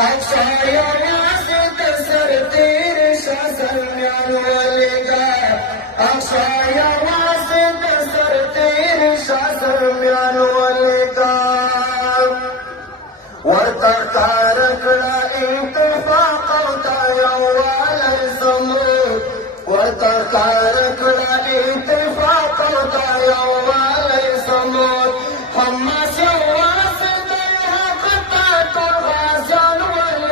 اقصايا واسد سر تیر شاسمیان ولگا اقصايا واسد سر تیر شاسمیان ولگا ورتقار کړه اتفاق او تیوال زمو ورتقار کړه اتفاق او تیوال